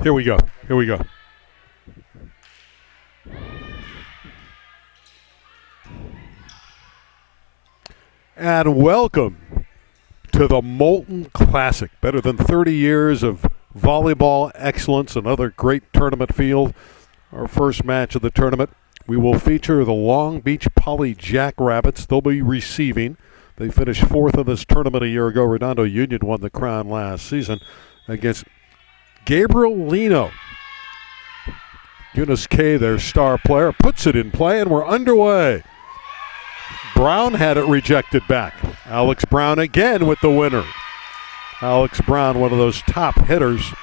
Here we go. Here we go. And welcome to the Molten Classic. Better than 30 years of volleyball excellence, another great tournament field. Our first match of the tournament, we will feature the Long Beach Poly Jackrabbits. They'll be receiving. They finished fourth in this tournament a year ago. Redondo Union won the crown last season against Gabrielino. Eunice Kay, their star player, puts it in play, and we're underway. Brown had it rejected back. Alex Brown again with the winner. Alex Brown, one of those top hitters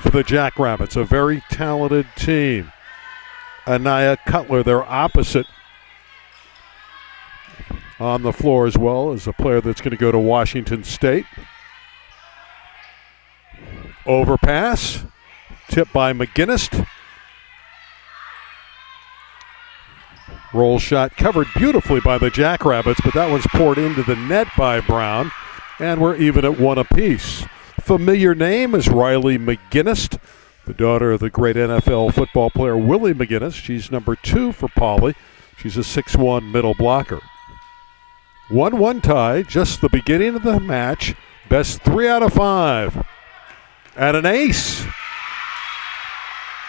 for the Jackrabbits, a very talented team. Anaya Cutler, their opposite, on the floor as well, as a player that's going to go to Washington State. Overpass, tipped by McGinnis. Roll shot covered beautifully by the Jackrabbits, but that one's poured into the net by Brown, and we're even at one apiece. Familiar name is Riley McGinnis, the daughter of the great NFL football player Willie McGinnis. She's number 2 for Poly. She's a 6'1" middle blocker. 1-1 tie, just the beginning of the match. Best 3 out of 5. And an ace.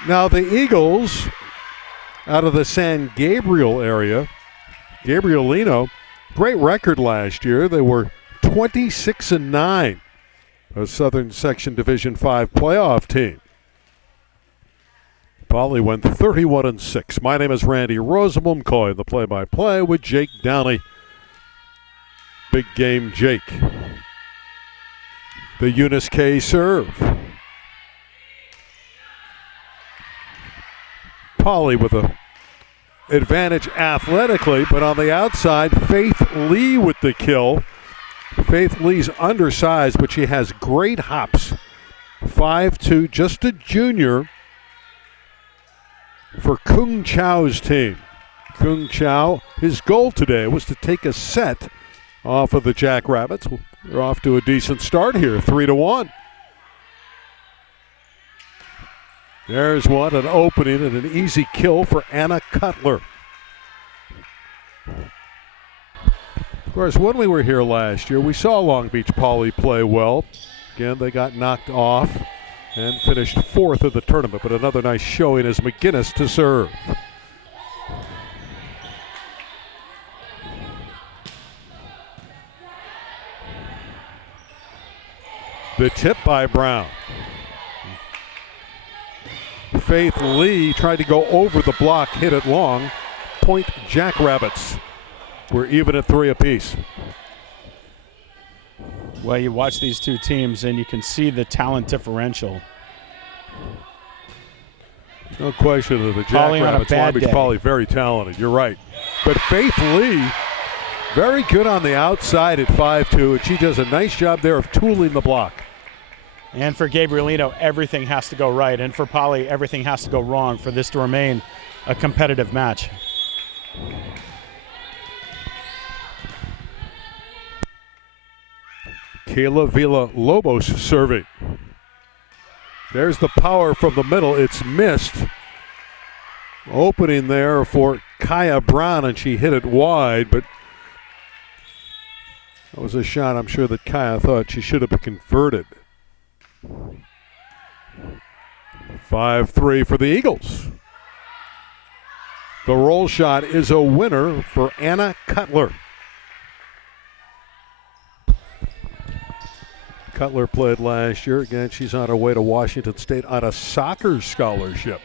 Now the Eagles, out of the San Gabriel area, Gabrielino, great record last year. They were 26-9, a Southern Section Division 5 playoff team. Poly went 31-6. My name is Randy Rosenblum, calling the play-by-play with Jake Downey. Big game Jake. The Eunice Kay serve. Poly with a advantage athletically, but on the outside, Faith Lee with the kill. Faith Lee's undersized, but she has great hops. 5'2", just a junior for Kung Chao's team. Kung Chao, his goal today was to take a set off of the Jackrabbits. They're off to a decent start here, 3-1. There's one, an opening and an easy kill for Anna Cutler. Of course, when we were here last year, we saw Long Beach Poly play well. Again, they got knocked off and finished 4th in the tournament, but another nice showing as McGinnis to serve. The tip by Brown. Faith Lee tried to go over the block, hit it long. Point Jackrabbits. We're even at 3 apiece. Well, you watch these two teams and you can see the talent differential. No question that the Jackrabbits, Long Beach Poly, very talented. You're right. But Faith Lee, very good on the outside at 5'2", and she does a nice job there of tooling the block. And for Gabrielino, everything has to go right. And for Poly, everything has to go wrong for this to remain a competitive match. Kayla Villa-Lobos serving. There's the power from the middle. It's missed. Opening there for Kaya Brown, and she hit it wide, but that was a shot I'm sure that Kaya thought she should have been converted. 5-3 for the Eagles. The roll shot is a winner for Anna Cutler. Cutler played last year. Again, she's on her way to Washington State on a soccer scholarship.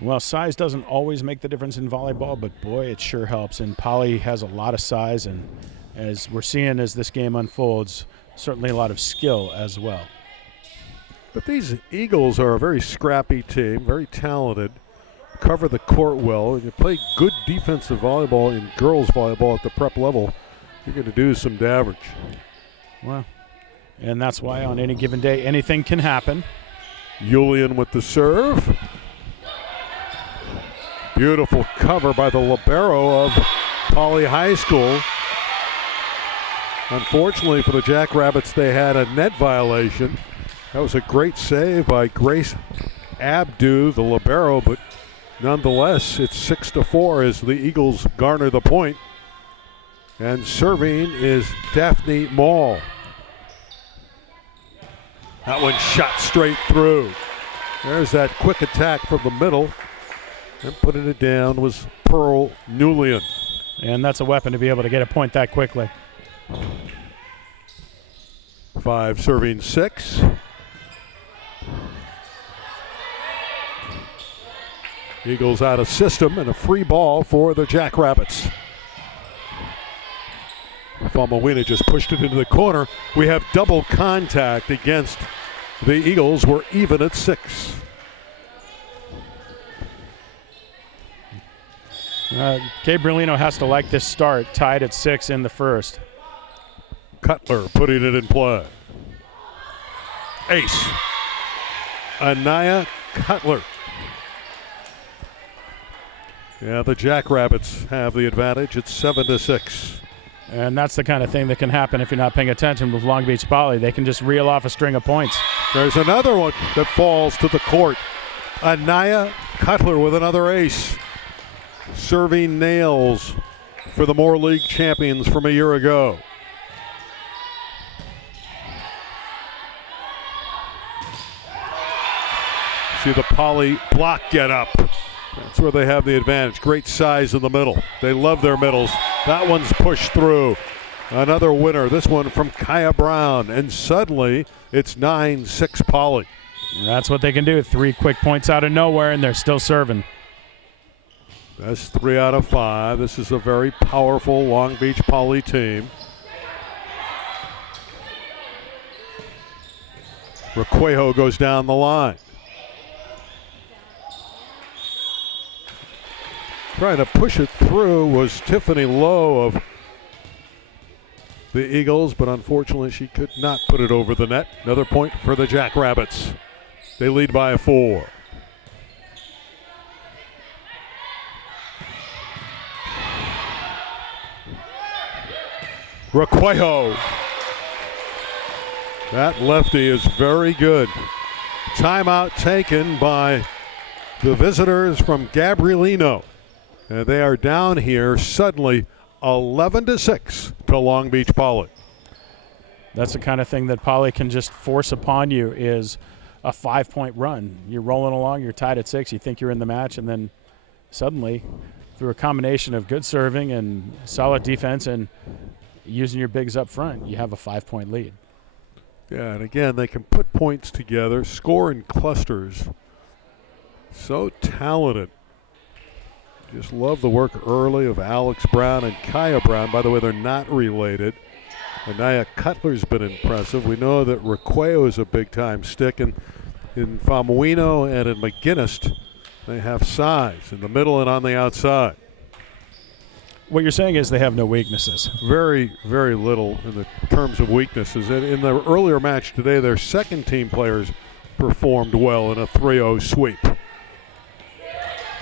Well, size doesn't always make the difference in volleyball, but boy, it sure helps. And Poly has a lot of size, and as we're seeing as this game unfolds, certainly a lot of skill as well. But these Eagles are a very scrappy team, very talented, cover the court well, and you play good defensive volleyball in girls volleyball at the prep level, you're going to do some damage. Well, and that's why on any given day, anything can happen. Julian with the serve. Beautiful cover by the libero of Poly High School. Unfortunately for the Jackrabbits, they had a net violation. That was a great save by Grace Abdu, the libero, but nonetheless, it's 6-4 as the Eagles garner the point. And serving is Daphne Mall. That one shot straight through. There's that quick attack from the middle. And putting it down was Pearl Newlian. And that's a weapon to be able to get a point that quickly. 5 serving 6. Eagles out of system and a free ball for the Jackrabbits. Famawina just pushed it into the corner. We have double contact against the Eagles. We're even at 6. Gabrielino has to like this start, tied at 6 in the first. Cutler putting it in play. Ace. Anaya Cutler. Yeah, the Jackrabbits have the advantage. It's 7-6. And that's the kind of thing that can happen if you're not paying attention with Long Beach Poly. They can just reel off a string of points. There's another one that falls to the court. Anaya Cutler with another ace. Serving nails for the Moore League champions from a year ago. See the Poly block get up. That's where they have the advantage. Great size in the middle. They love their middles. That one's pushed through. Another winner, this one from Kaya Brown. And suddenly it's 9-6 Poly. That's what they can do. 3 quick points out of nowhere, and they're still serving. That's 3 out of 5. This is a very powerful Long Beach Poly team. Requejo goes down the line. Trying to push it through was Tiffany Lowe of the Eagles, but unfortunately she could not put it over the net. Another point for the Jackrabbits. They lead by 4. Requejo. That lefty is very good. Timeout taken by the visitors from Gabrielino. And they are down here suddenly 11-6 to Long Beach Poly. That's the kind of thing that Poly can just force upon you is a 5-point run. You're rolling along, you're tied at 6, you think you're in the match, and then suddenly, through a combination of good serving and solid defense and using your bigs up front, you have a 5-point lead. Yeah, and again, they can put points together, score in clusters. So talented. Just love the work early of Alex Brown and Kaya Brown. By the way, they're not related. Anaya Cutler's been impressive. We know that Requejo is a big-time stick, and in Famuino and in McGinnis, they have size in the middle and on the outside. What you're saying is they have no weaknesses. Very, very little in the terms of weaknesses. And in the earlier match today, their second-team players performed well in a 3-0 sweep.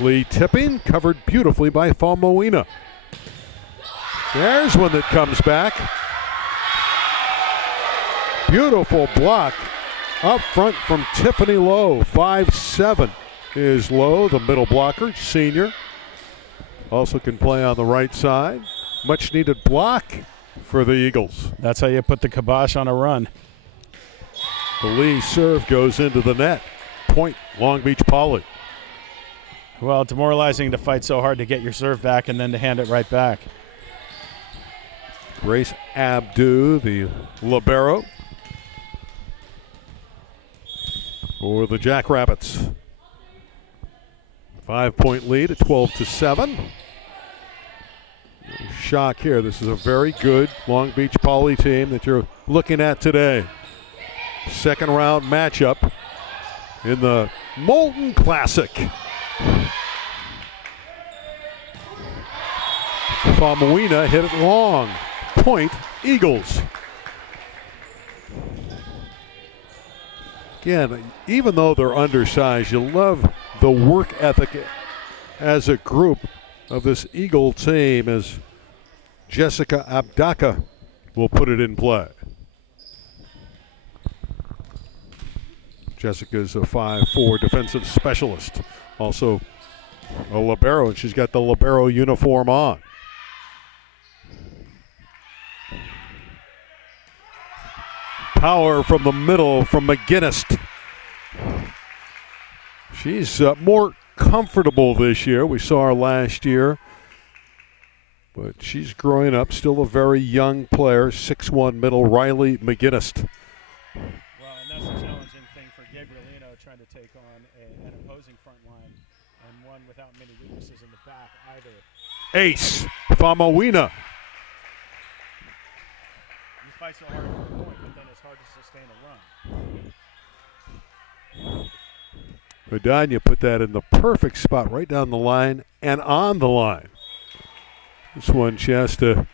Lee tipping, covered beautifully by Famuina. There's one that comes back. Beautiful block up front from Tiffany Lowe. 5'7" is Lowe, the middle blocker, senior. Also can play on the right side. Much needed block for the Eagles. That's how you put the kibosh on a run. The Lee serve goes into the net. Point, Long Beach Poly. Well, demoralizing to fight so hard to get your serve back and then to hand it right back. Grace Abdu, the libero, for the Jackrabbits. 5-point lead at 12-7. Shock here. This is a very good Long Beach Poly team that you're looking at today. Second round matchup in the Molten Classic. Famuina hit it long. Point, Eagles. Again, even though they're undersized, you love the work ethic as a group of this Eagle team as Jessica Abdaka will put it in play. Jessica's a 5'4" defensive specialist. Also a libero, and she's got the libero uniform on. Power from the middle from McGinnis. She's more comfortable this year. We saw her last year. But she's growing up, still a very young player, 6'1" middle, Riley McGinnis. Well, and that's a challenging thing for Gabrielino, trying to take on an opposing front line and one without many weaknesses in the back either. Ace, Famawina. You fight so hard for a point, but then it's hard to sustain a run. Vidania put that in the perfect spot, right down the line and on the line. This one, she has to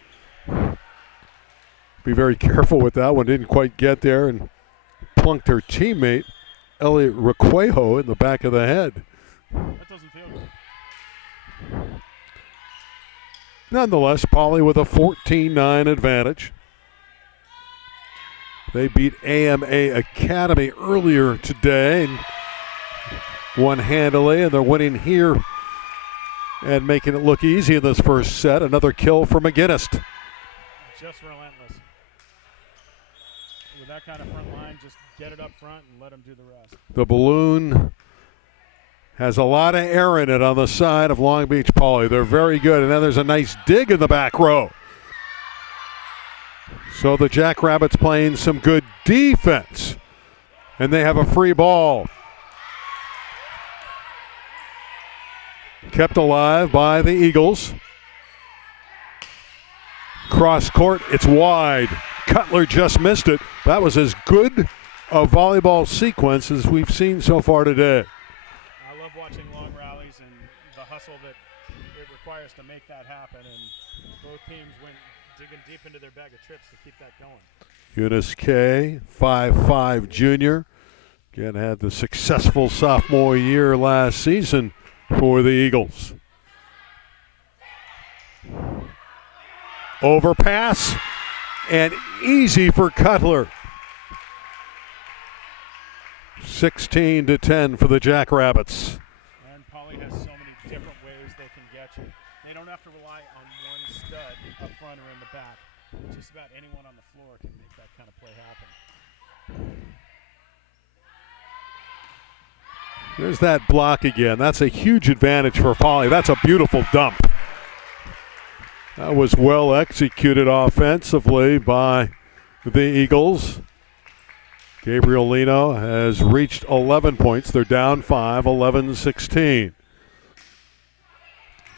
be very careful with that one. Didn't quite get there and plunked her teammate, Elliot Requejo, in the back of the head. That doesn't feel good. Nonetheless, Poly with a 14-9 advantage. They beat AMA Academy earlier today and won handily, and they're winning here and making it look easy in this first set. Another kill for McGinnis. Just relentless. With that kind of front line, just get it up front and let them do the rest. The balloon has a lot of air in it on the side of Long Beach Poly. They're very good. And then there's a nice dig in the back row. So the Jackrabbits playing some good defense. And they have a free ball. Kept alive by the Eagles. Cross court, it's wide. Cutler just missed it. That was as good a volleyball sequence as we've seen so far today. I love watching long rallies and the hustle that it requires to make that happen. And both teams went digging deep into their bag of tricks to keep that going. Eunice Kay, 5'5" junior. Again, had the successful sophomore year last season for the Eagles. Overpass and easy for Cutler. 16-10 for the Jackrabbits. And Poly has so many different ways they can get you. They don't have to rely on one stud up front or in the back. Just about anyone on the floor can make that kind of play happen. There's that block again. That's a huge advantage for Poly. That's a beautiful dump. That was well executed offensively by the Eagles. Gabrielino has reached 11 points. They're down 5, 11-16.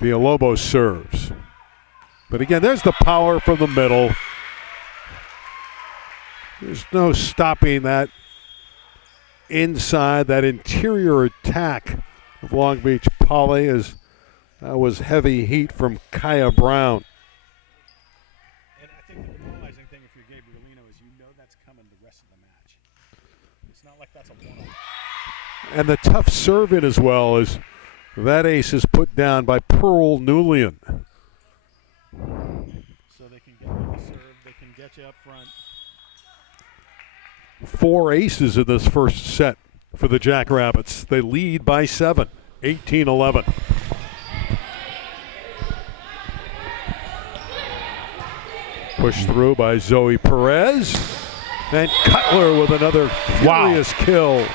Villalobos serves. But again, there's the power from the middle. There's no stopping that inside, that interior attack of Long Beach Poly. As that was heavy heat from Kaya Brown. And I think the demoralizing thing if you're Gabrielino is you know that's coming the rest of the match. It's not like that's a one-off. And the tough serve in as well, as that ace is put down by Pearl Newlian. So they can get you the serve, they can get you up front. 4 aces in this first set for the Jackrabbits. They lead by 7, 18-11. Pushed through by Zoe Perez. And Cutler with another furious kill.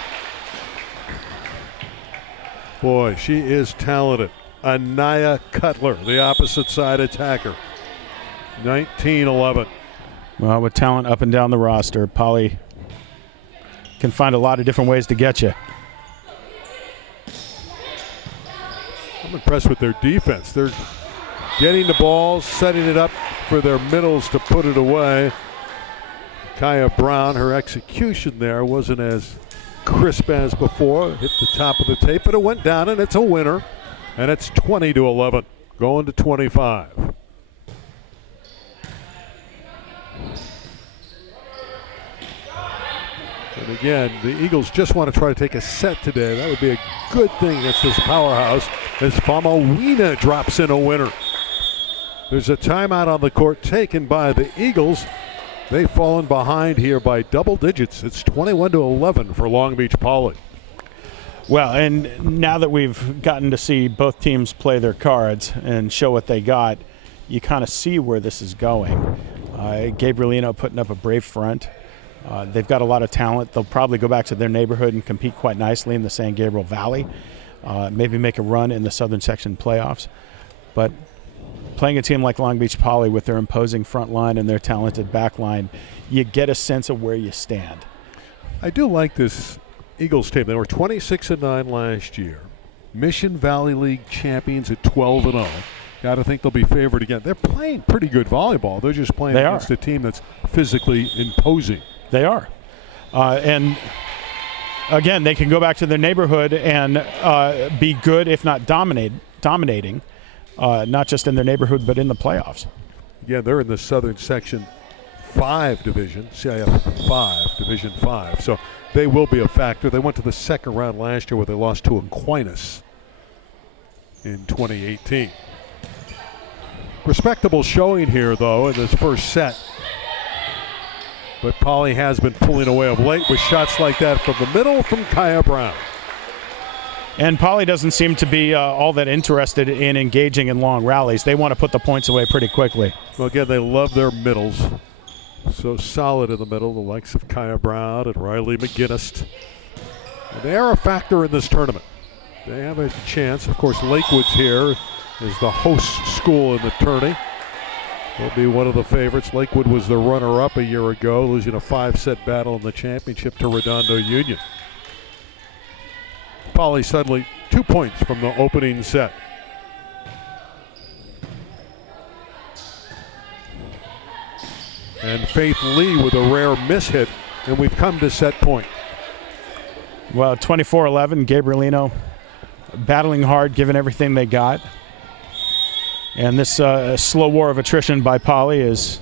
Boy, she is talented. Anaya Cutler, the opposite side attacker. 19-11. Well, with talent up and down the roster, Poly can find a lot of different ways to get you. I'm impressed with their defense. They're getting the ball, setting it up for their middles to put it away. Kaya Brown, her execution there wasn't as crisp as before. Hit the top of the tape, but it went down, and it's a winner. And it's 20-11, going to 25. And again, the Eagles just want to try to take a set today. That would be a good thing against this powerhouse as Famawina drops in a winner. There's a timeout on the court taken by the Eagles. They've fallen behind here by double digits. It's 21-11 for Long Beach Poly. Well, and now that we've gotten to see both teams play their cards and show what they got, you kind of see where this is going. Gabrielino putting up a brave front. They've got a lot of talent. They'll probably go back to their neighborhood and compete quite nicely in the San Gabriel Valley. Maybe make a run in the Southern Section playoffs. But playing a team like Long Beach Poly with their imposing front line and their talented back line, you get a sense of where you stand. I do like this Eagles team. They were 26-9 last year. Mission Valley League champions at 12-0. Got to think they'll be favored again. They're playing pretty good volleyball. They're just playing against a team that's physically imposing. They are. And again, they can go back to their neighborhood and be good, if not dominating, not just in their neighborhood, but in the playoffs. Yeah, they're in the Southern Section 5 division, CIF 5, Division 5. So they will be a factor. They went to the second round last year where they lost to Aquinas in 2018. Respectable showing here, though, in this first set. But Poly has been pulling away of late with shots like that from the middle from Kaya Brown. And Poly doesn't seem to be all that interested in engaging in long rallies. They want to put the points away pretty quickly. Well, again, they love their middles. So solid in the middle, the likes of Kaya Brown and Riley McGinnis. And they are a factor in this tournament. They have a chance. Of course, Lakewood's here as the host school in the tourney. They'll be one of the favorites. Lakewood was the runner-up a year ago, losing a 5-set battle in the championship to Redondo Union. Poly suddenly 2 points from the opening set. And Faith Lee with a rare mishit, and we've come to set point. Well, 24-11, Gabrielino battling hard, giving everything they got. And this slow war of attrition by Poly is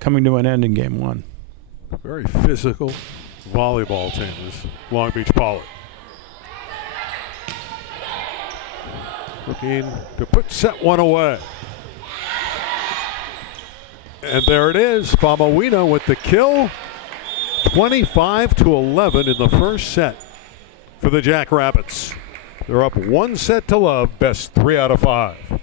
coming to an end in game one. Very physical volleyball team, this Long Beach Poly. Looking to put set one away. And there it is, Famawina with the kill. 25-11 in the first set for the Jackrabbits. They're up 1-0, best 3 out of 5.